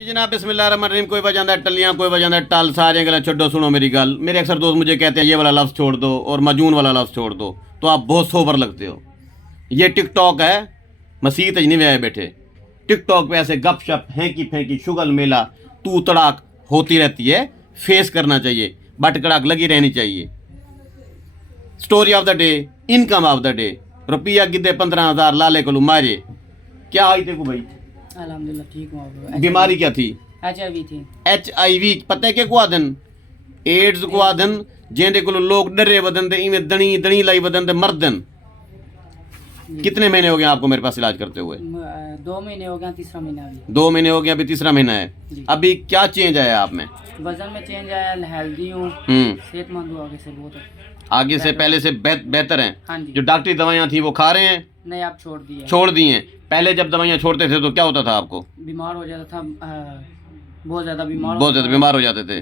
जनाब बिस्मिल्लाहिर्रहमानिर्रहीम। कोई बजांदा टल्लियां, कोई बजांदा टल, सारियां गल्लां छोड़ो, सुनो मेरी गल। मेरे अक्सर दोस्त मुझे कहते हैं ये वाला लफ्ज़ छोड़ दो और मजून वाला लफ्ज़ छोड़ दो, तो आप बहुत सोबर लगते हो। ये टिकटॉक है, मसीत नहीं वे बैठे। टिकटॉक पे ऐसे गप शप फेंकी फेंकी शुगल मेला तू तड़ाक होती रहती है। फेस करना चाहिए, बट कड़ाक लगी रहनी चाहिए। Story of the day, income of the day. रुपया गिदे 15,000 लाले को मारे। क्या आई तेको भाई? अल्हम्दुलिल्लाह ठीक हूँ। बीमारी क्या थी? HIV थी। HIV पता है क्या को आदन? एड्स को आदन, जेंदे को लोग डरे वदन दे, इवें दणी दणी लाई वदन दे मर्दन। कितने महीने हो गए आपको मेरे पास इलाज करते हुए? 2 महीने हो गया, तीसरा महीना अभी। 2 महीने हो गए, अभी तीसरा महीना है। अभी क्या चेंज आया आप में? वजन में चेंज आया, हेल्दी हूँ, सेहतमंद हूँ, आगे से बहुत आगे से पहले से बेहतर हैं। हाँ जी। जो डॉक्टरी दवाइयाँ थी वो खा रहे हैं? नहीं, आप छोड़ दिए। छोड़ दी हैं। पहले जब दवाइयाँ छोड़ते थे तो क्या होता था आपको? बीमार हो जाता था, बहुत ज़्यादा बीमार हो जाते थे।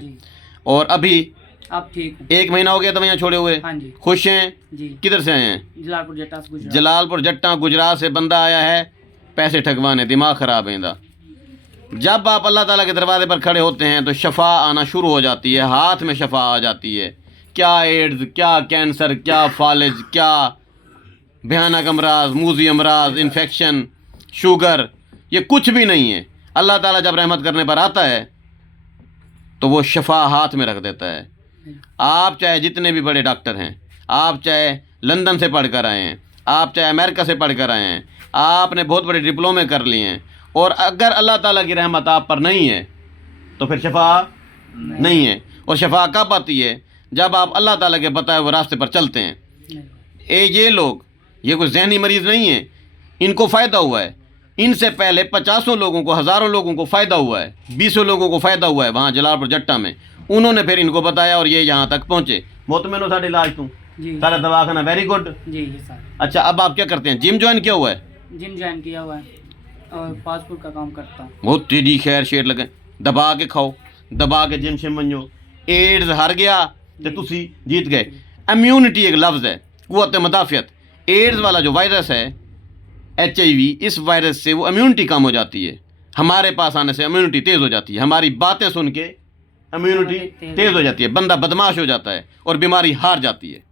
और अभी आप ठीक हूँ। 1 महीना हो गया दवाइयाँ छोड़े हुए। हाँ जी। खुश हैं जी। किधर से आए हैं? जलालपुर जट्टा से गुजरात। जलालपुर जट्टा गुजरात से बंदा आया है पैसे ठगवाने, दिमाग ख़राब है इनका। जब आप अल्लाह ताला के दरवाजे पर खड़े होते हैं तो शफा आना शुरू हो जाती है, हाथ में शफा आ जाती है। क्या एड्स, क्या कैंसर, क्या फालिज, क्या भयानक अमराज, मूजी अमराज, इन्फेक्शन, शुगर, ये कुछ भी नहीं है। अल्लाह ताला जब रहमत करने पर आता है तो वो शफा हाथ में रख देता है। आप चाहे जितने भी बड़े डॉक्टर हैं, आप चाहे लंदन से पढ़ कर आए हैं, आप चाहे अमेरिका से पढ़ कर आए हैं, आपने बहुत बड़े डिप्लोमे कर लिए हैं, और अगर अल्लाह ताला की रहमत आप पर नहीं है तो फिर शफा नहीं है। और शफा कब आती है? जब आप अल्लाह ताला के बताए हुए रास्ते पर चलते हैं। ये लोग, ये कोई जहनी मरीज़ नहीं है, इनको फ़ायदा हुआ है। इनसे पहले 50 लोगों को, हज़ारों लोगों को फ़ायदा हुआ है, 20 लोगों को फ़ायदा हुआ है वहाँ जलालपुर जट्टा में। उन्होंने फिर इनको बताया और ये यहाँ तक पहुँचे। मोतमिनो साढ़े इलाज तू सारा दवाखाना, वेरी गुड जी सर। अच्छा, अब आप क्या करते हैं? जिम ज्वाइन किया हुआ है? जिम ज्वाइन किया हुआ है और फास्ट फूड का काम करता हूँ। बहुत तेरी खैर शेर लगे, दबा के खाओ, दबा के जिम शिम बनो। एड्स हार गया तो तुसी जीत गए। इम्यूनिटी एक लफ्ज़ है, कुव्वत मुदाफ़ियत। एड्स वाला जो वायरस है HIV, इस वायरस से वो इम्यूनिटी कम हो जाती है। हमारे पास आने से इम्यूनिटी तेज़ हो जाती है। हमारी बातें सुन के इम्यूनिटी तेज़ हो जाती है, बंदा बदमाश हो जाता है और बीमारी हार जाती है।